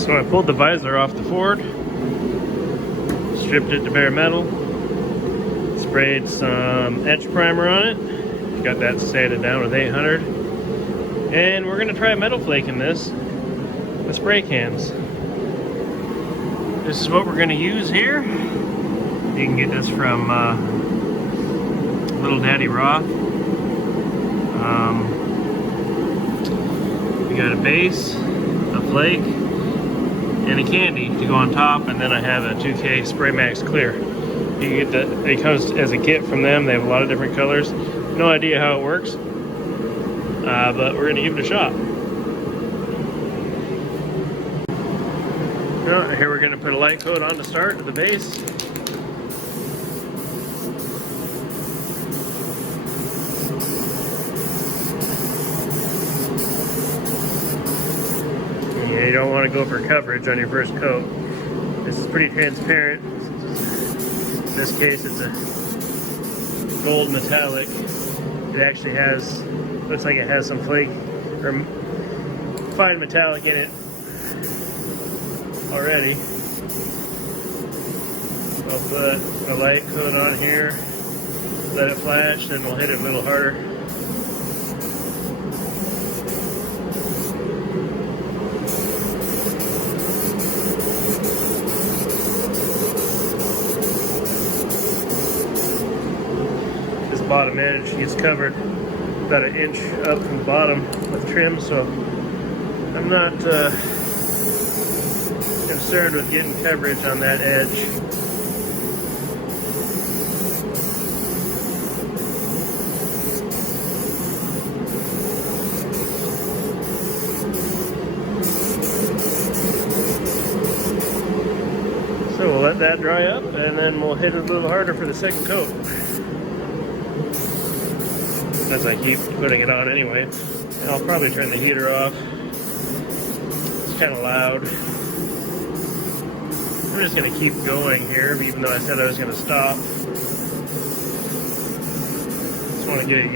So I pulled the visor off the Ford, stripped it to bare metal, sprayed some etch primer on it, got that sanded down with 800, and we're gonna try metal flaking this with spray cans. This is what we're gonna use here. You can get this from Little Daddy Roth. We got a base, a flake, and a candy to go on top, and then I have a 2K Spray Max Clear. You can get that, it comes as a kit from them. They have a lot of different colors. No idea how it works, but we're gonna give it a shot. Here we're gonna put a light coat on to start at the base. Yeah, you don't want to go for coverage on your first coat. This is pretty transparent. In this case, it's a gold metallic. It actually has, looks like it has some flake or fine metallic in it already. I'll put a light coat on here, let it flash, then we'll hit it a little harder. Bottom edge gets covered about an inch up from the bottom with trim, so I'm not concerned with getting coverage on that edge. So we'll let that dry up, and then we'll hit it a little harder for the second coat. As I keep putting it on anyway. And I'll probably turn the heater off. It's kind of loud. I'm just going to keep going here, even though I said I was going to stop. Just want to get it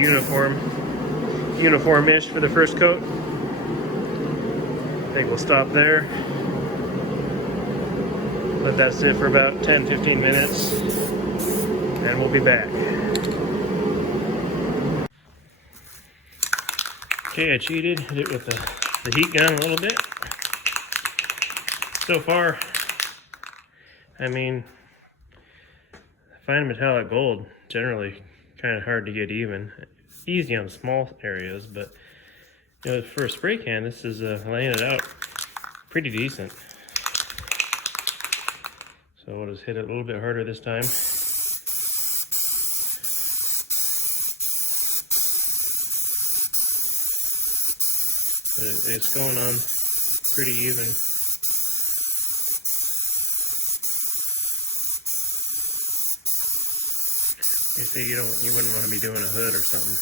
uniform-ish for the first coat. I think we'll stop there. Let that sit for about 10-15 minutes, and we'll be back. Okay, I cheated, hit it with the heat gun a little bit. So far, I mean, fine metallic gold, generally kind of hard to get even. Easy on small areas, but you know, for a spray can, this is laying it out pretty decent. So we'll just hit it a little bit harder this time. But it's going on pretty even. You see, you wouldn't want to be doing a hood or something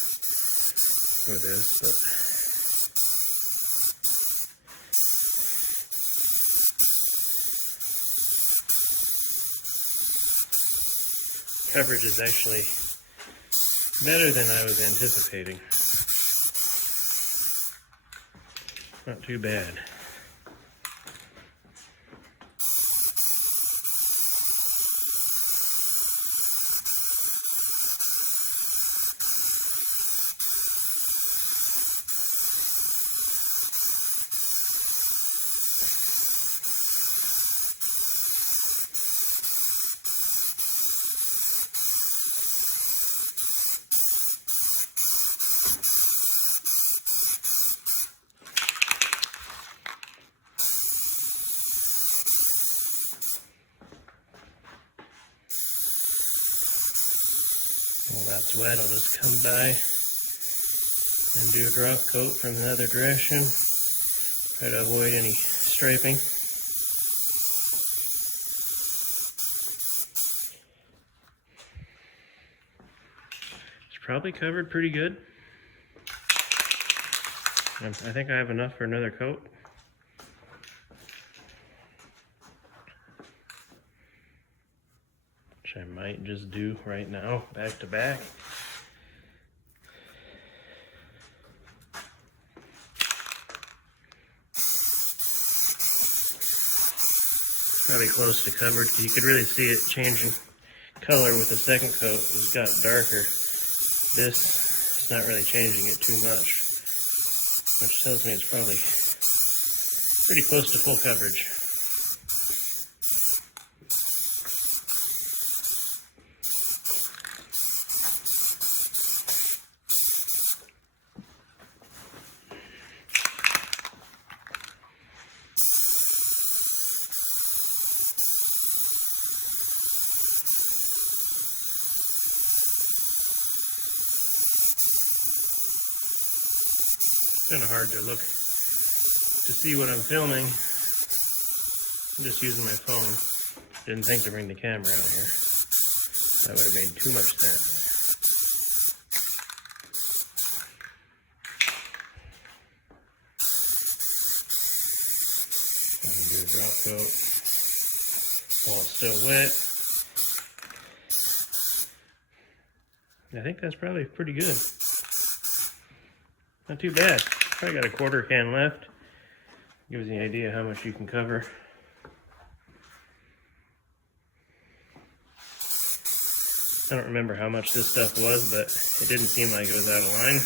with this, but coverage is actually better than I was anticipating. Not too bad. Well, that's wet. I'll just come by and do a drop coat from the other direction. Try to avoid any striping. It's probably covered pretty good. I think I have enough for another coat. Which I might just do right now, back to back. probably close to covered. You could really see it changing color with the second coat. It's got darker. This is not really changing it too much, which tells me it's probably pretty close to full coverage. It's kind of hard to look to see what I'm filming. I'm just using my phone. Didn't think to bring the camera out here. That would have made too much sense. I'm gonna do a drop coat while it's still wet. I think that's probably pretty good. Not too bad. Probably got a quarter can left. Gives you an idea how much you can cover. I don't remember how much this stuff was, but it didn't seem like it was out of line.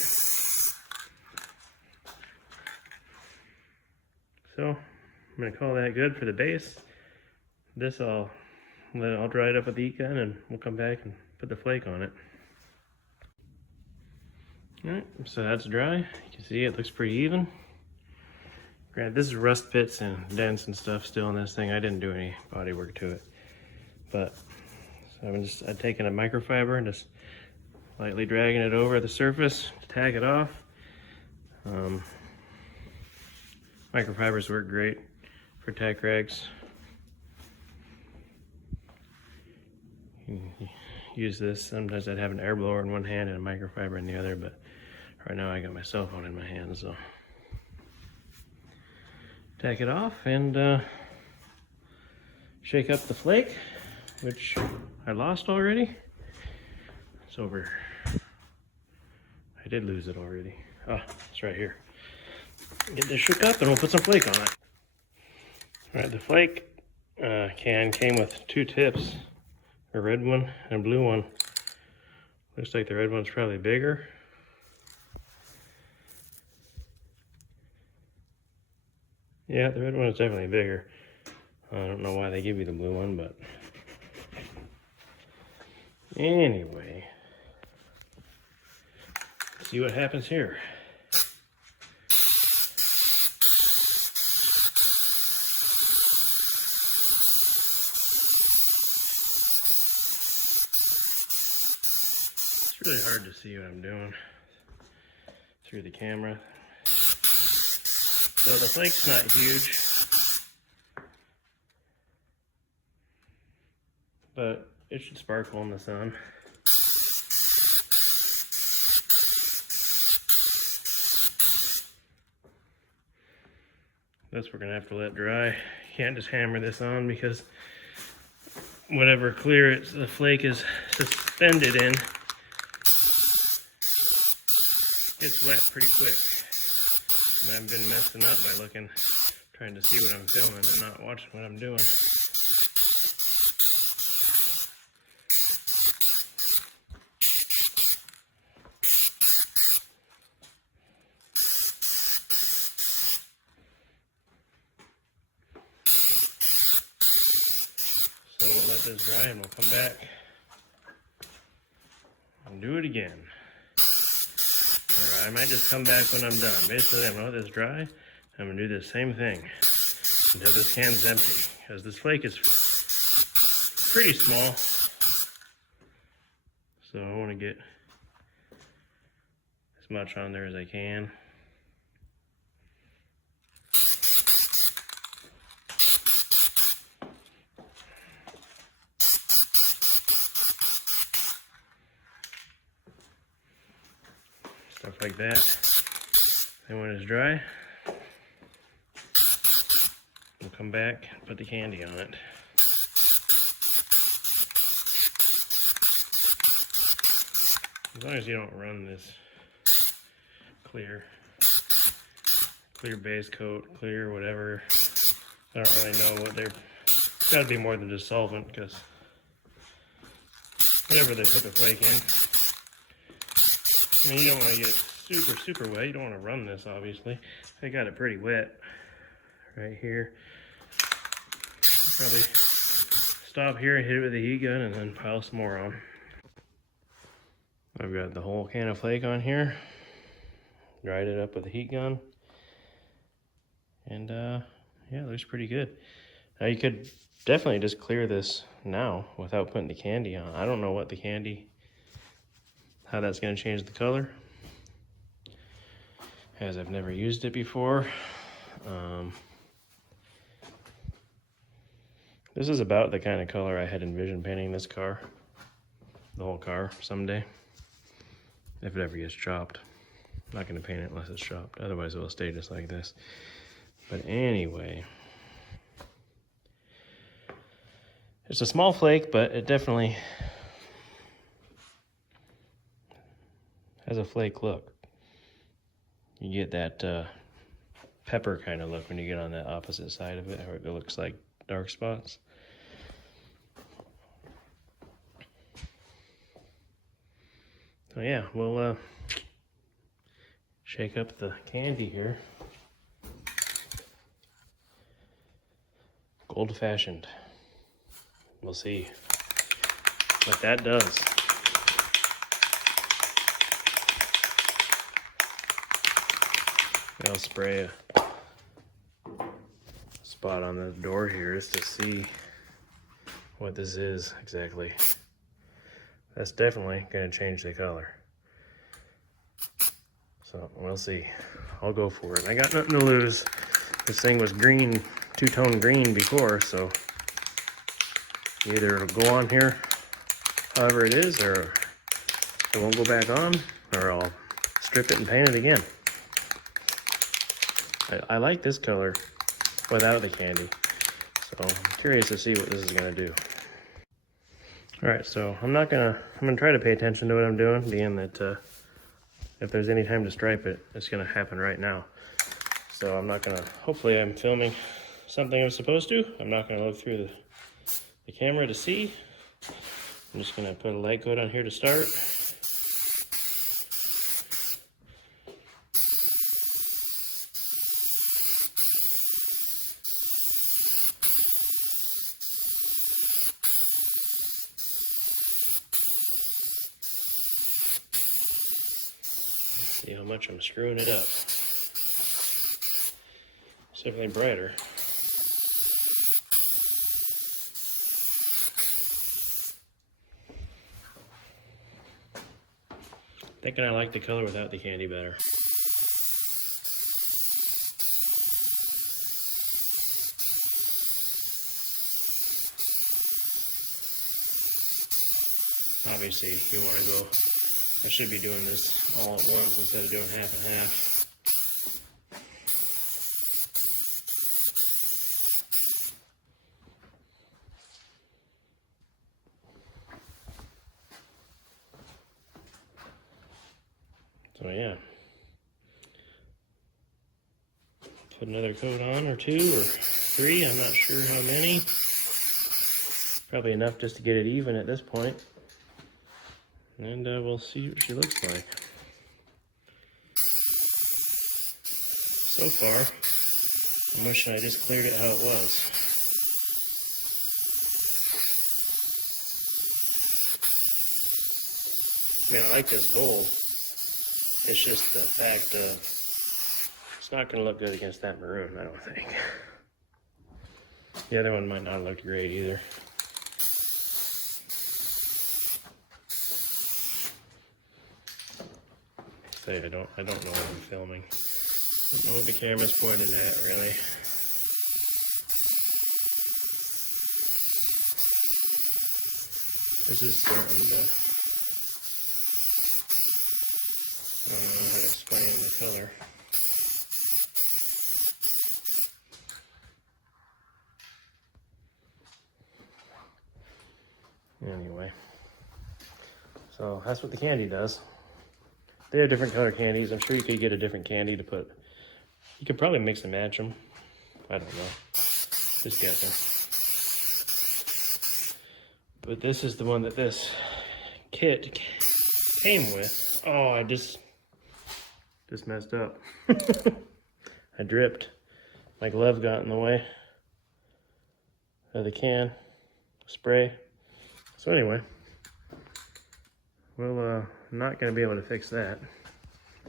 So I'm gonna call that good for the base. This I'll dry it up with the heat gun and we'll come back and put the flake on it. Alright, so that's dry. You can see it looks pretty even. Granted, this is rust pits and dents and stuff still in this thing. I didn't do any body work to it. But so I've taken a microfiber and just lightly dragging it over the surface to tag it off. Microfibers work great for tack rags. You can use this. Sometimes I'd have an air blower in one hand and a microfiber in the other, but right now I got my cell phone in my hand, so tack it off and shake up the flake, which I lost already. It's over. I did lose it already. Oh, it's right here. Get this shook up and we'll put some flake on it. All right, the flake can came with two tips, a red one and a blue one. Looks like the red one's probably bigger. Yeah, the red one is definitely bigger. I don't know why they give you the blue one, but anyway, let's see what happens here. It's really hard to see what I'm doing through the camera. So the flake's not huge, but it should sparkle in the sun. This we're gonna have to let dry. You can't just hammer this on because whatever clear the flake is suspended in gets wet pretty quick. And I've been messing up by trying to see what I'm filming and not watching what I'm doing. So we'll let this dry and we'll come back and do it again. Or I might just come back when I'm done. Basically, I'm gonna let this dry. I'm gonna do the same thing until this can's empty, because this flake is pretty small. So I want to get as much on there as I can. Stuff like that. Then when it's dry, we'll come back and put the candy on it. As long as you don't run this clear base coat, clear whatever. I don't really know what they're Got to be more than just solvent, because whatever they put the flake in, I mean, you don't want to get it super wet. You don't want to run this, obviously. I got it pretty wet right here. Probably stop here and hit it with a heat gun and then pile some more on. I've got the whole can of flake on here. Dried it up with a heat gun. And yeah, it looks pretty good. Now you could definitely just clear this now without putting the candy on. I don't know what the candy, how that's gonna change the color, as I've never used it before. This is about the kind of color I had envisioned painting this car, the whole car someday, if it ever gets chopped. I'm not gonna paint it unless it's chopped, otherwise it will stay just like this. But anyway, it's a small flake, but it definitely has a flake look. You get that pepper kind of look when you get on that opposite side of it, where it looks like dark spots. So yeah, we'll shake up the candy here. Old fashioned. We'll see what that does. I'll spray a spot on the door here just to see what this is exactly. That's definitely going to change the color. So we'll see. I'll go for it. I got nothing to lose. This thing was green, two-tone green before, so either it'll go on here however it is, or it won't go back on, or I'll strip it and paint it again. I like this color without the candy, so I'm curious to see what this is gonna do. All right, so I'm gonna try to pay attention to what I'm doing, being that if there's any time to stripe it, it's gonna happen right now. So I'm not gonna, hopefully I'm filming something I'm supposed to. I'm not gonna look through the camera to see. I'm just gonna put a light coat on here to start. See how much I'm screwing it up. It's definitely brighter. Thinking I like the color without the candy better. Obviously, you want to go, I should be doing this all at once instead of doing half and half. So yeah, put another coat on, or two, or three, I'm not sure how many. Probably enough just to get it even at this point. And we'll see what she looks like. So far, I'm wishing I just cleared it how it was. I mean, I like this gold. It's just the fact of it's not going to look good against that maroon, I don't think. The other one might not look great either. Say I don't know what I'm filming. I don't know what the camera's pointed at, really. This is starting to, I don't know how to explain the color. Anyway, so that's what the candy does. They have different color candies. I'm sure you could get a different candy to put. You could probably mix and match them. I don't know. Just guessing. But this is the one that this kit came with. Oh, I just messed up. I dripped. My glove got in the way of the can spray. So anyway, we'll not gonna be able to fix that.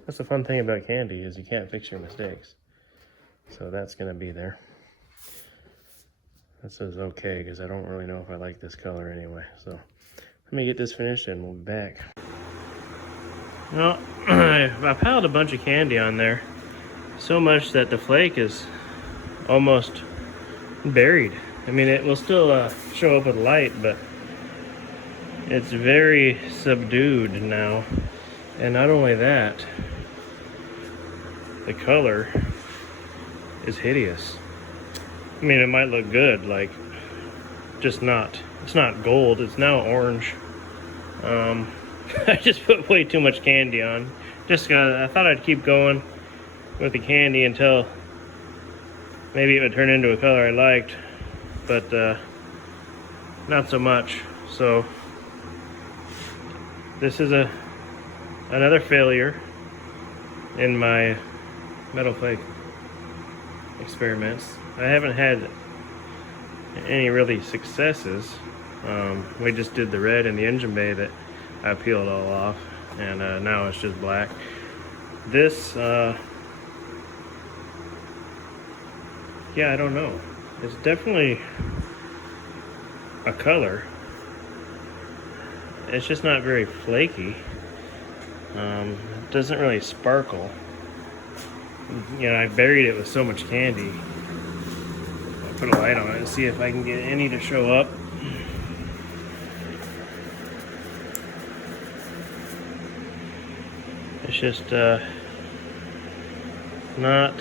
That's the fun thing about candy, is you can't fix your mistakes. So that's gonna be there. That says okay, because I don't really know if I like this color anyway. So let me get this finished and we'll be back. Well, I piled a bunch of candy on there. So much that the flake is almost buried. I mean, it will still show up with light, but it's very subdued now. And not only that, the color is hideous. I mean, it might look good, like, just not. It's not gold, it's now orange. I just put way too much candy on. I thought I'd keep going with the candy until maybe it would turn into a color I liked, but not so much. So this is another failure in my metal flake experiments. I haven't had any really successes. We just did the red in the engine bay that I peeled all off, and now it's just black. This, yeah, I don't know. It's definitely a color. It's just not very flaky. It doesn't really sparkle. You know, I buried it with so much candy. I'll put a light on it and see if I can get any to show up. It's just not.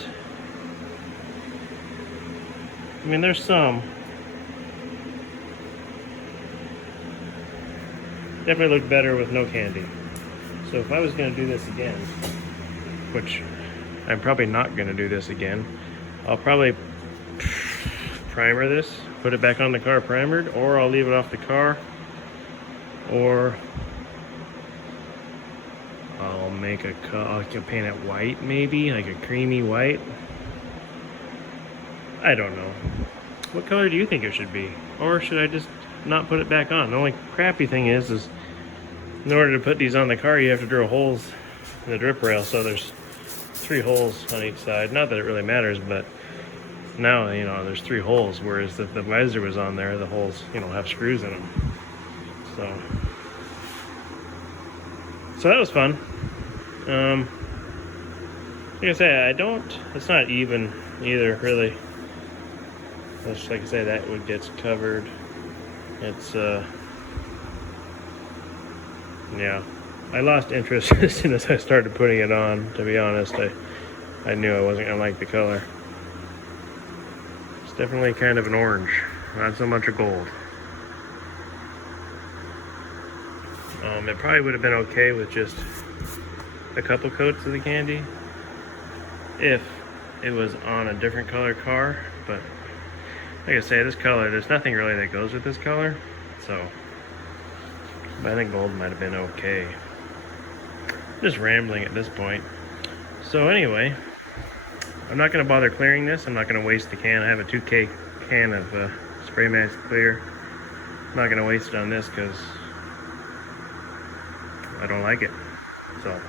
I mean, there's some. Definitely look better with no candy. So if I was going to do this again, which I'm probably not going to do this again, I'll probably primer this, put it back on the car primered, or I'll leave it off the car, or I'll make I can paint it white, maybe like a creamy white. I don't know. What color do you think it should be? Or should I just not put it back on? The only crappy thing is in order to put these on the car, you have to drill holes in the drip rail, so there's 3 holes on each side. Not that it really matters, but now, you know, there's 3 holes, whereas if the visor was on there, the holes, you know, have screws in them. So that was fun. Like I say, it's not even either, really. Just like I say, that wood gets covered. It's, yeah. I lost interest as soon as I started putting it on, to be honest. I knew I wasn't going to like the color. It's definitely kind of an orange, not so much a gold. It probably would have been okay with just a couple coats of the candy if it was on a different color car, but like I say, this color, there's nothing really that goes with this color, so I think gold might have been okay. Just rambling at this point. So anyway, I'm not going to bother clearing this. I'm not going to waste the can. I have a 2K can of Spray Max Clear. I'm not going to waste it on this because I don't like it. So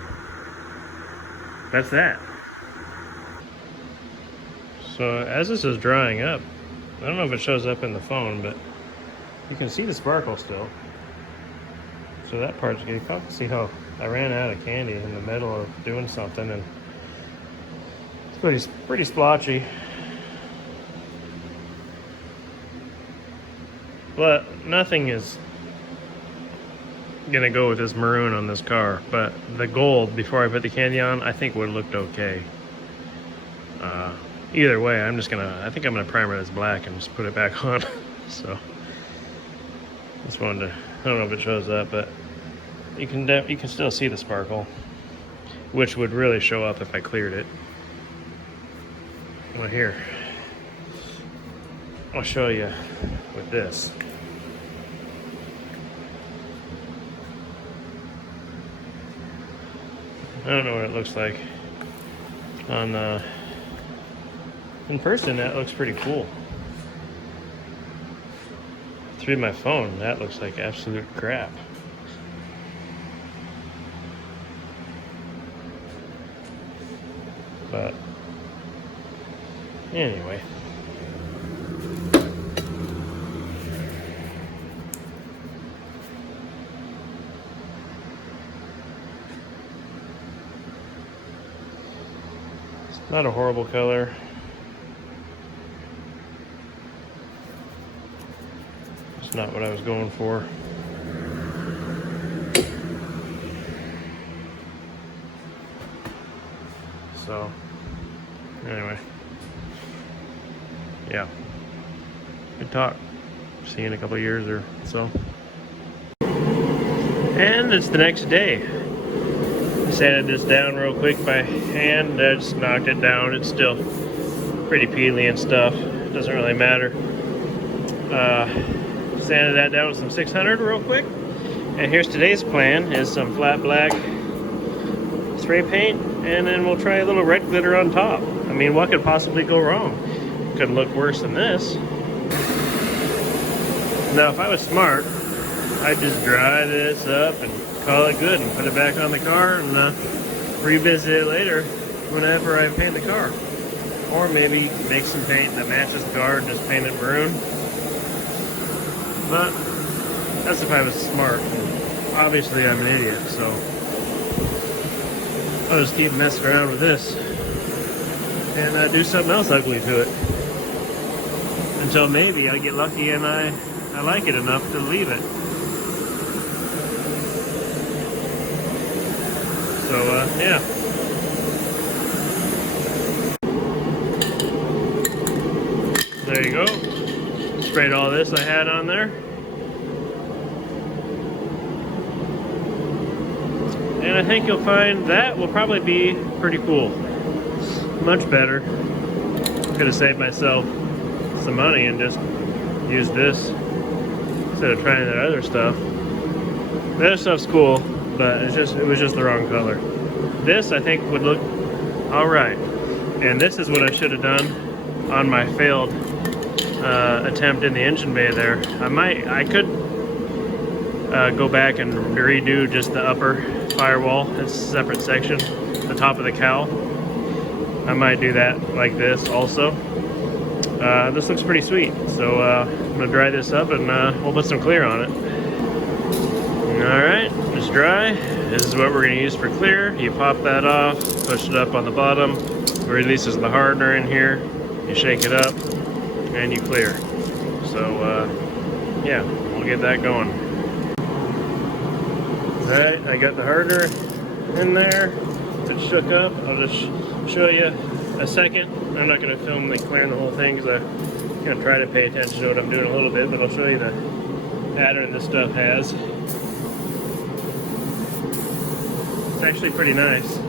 that's that. So as this is drying up, I don't know if it shows up in the phone, but you can see the sparkle still. So that part's good. You can see how I ran out of candy in the middle of doing something, and it's pretty splotchy. But nothing is gonna go with this maroon on this car. But the gold, before I put the candy on, I think would have looked okay. Either way, I think I'm gonna primer this black and just put it back on. So just wanted to, I don't know if it shows up, but you can still see the sparkle, which would really show up if I cleared it. Well, here, I'll show you with this. I don't know what it looks like on in person. That looks pretty cool. Through my phone, that looks like absolute crap. But anyway. It's not a horrible color. It's not what I was going for. So, anyway. Yeah. Good talk. See you in a couple of years or so. And it's the next day. I sanded this down real quick by hand. I just knocked it down. It's still pretty peely and stuff. It doesn't really matter. Sanded that down with some 600 real quick. And here's today's plan, is some flat black spray paint, and then we'll try a little red glitter on top. I mean, what could possibly go wrong? Couldn't look worse than this. Now, if I was smart, I'd just dry this up and call it good and put it back on the car and revisit it later whenever I paint the car. Or maybe make some paint that matches the car and just paint it maroon. But that's if I was smart. Obviously, I'm an idiot, so I'll just keep messing around with this and do something else ugly to it until maybe I get lucky and I like it enough to leave it. So yeah. There you go. Sprayed all this I had on there. And I think you'll find that will probably be pretty cool. Much better. Could have saved myself some money and just used this instead of trying that other stuff. The other stuff's cool, but it was just the wrong color. This I think would look alright. And this is what I should have done on my failed attempt in the engine bay there. I could go back and redo just the upper firewall. It's a separate section, the top of the cowl. I might do that like this also. This looks pretty sweet, so I'm gonna dry this up and we'll put some clear on it. Alright, it's dry. This is what we're gonna use for clear. You pop that off, push it up on the bottom, it releases the hardener in here, you shake it up, and you clear. So yeah, we'll get that going. Alright, I got the hardener in there. It's shook up. I'll just show you a second. I'm not going to film like clearing the whole thing because I'm going to try to pay attention to what I'm doing a little bit, but I'll show you the pattern this stuff has. It's actually pretty nice.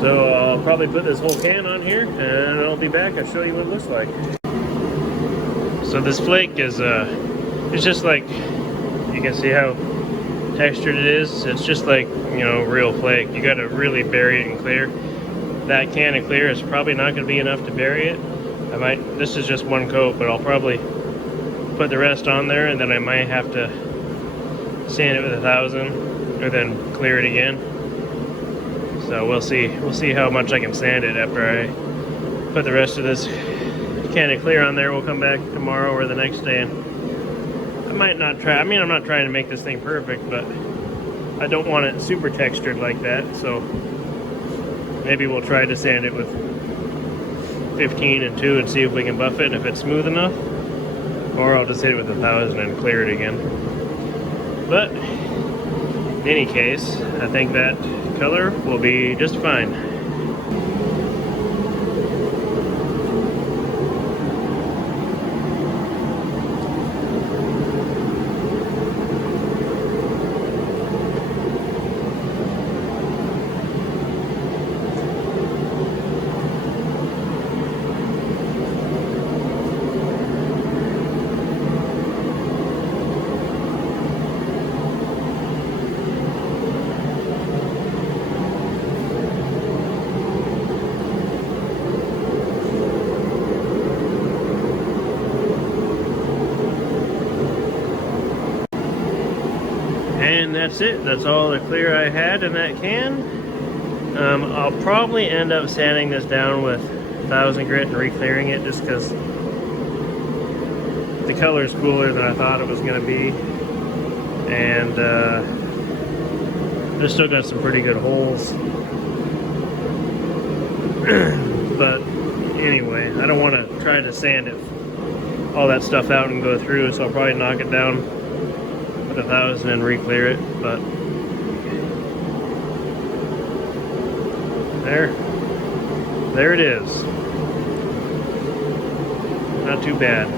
So I'll probably put this whole can on here and I'll be back. I'll show you what it looks like. So this flake is it's just like, you can see how textured it is. It's just like, you know, real flake. You got to really bury it in clear. That can of clear is probably not going to be enough to bury it. This is just one coat, but I'll probably put the rest on there, and then I might have to sand it with 1000 or then clear it again. So we'll see. We'll see how much I can sand it after I put the rest of this can of clear on there. We'll come back tomorrow or the next day, and I might not try. I mean, I'm not trying to make this thing perfect, but I don't want it super textured like that. So maybe we'll try to sand it with 15 and 2 and see if we can buff it, if it's smooth enough, or I'll just hit it with 1000 and clear it again. But in any case, I think that color will be just fine. And that's it. That's all the clear I had in that can. I'll probably end up sanding this down with 1000 grit and re-clearing it just because the color is cooler than I thought it was going to be. And there's still got some pretty good holes. But anyway, I don't want to try to sand it, all that stuff out and go through, so I'll probably knock it down with 1000 and re-clear it. But there it is. Not too bad.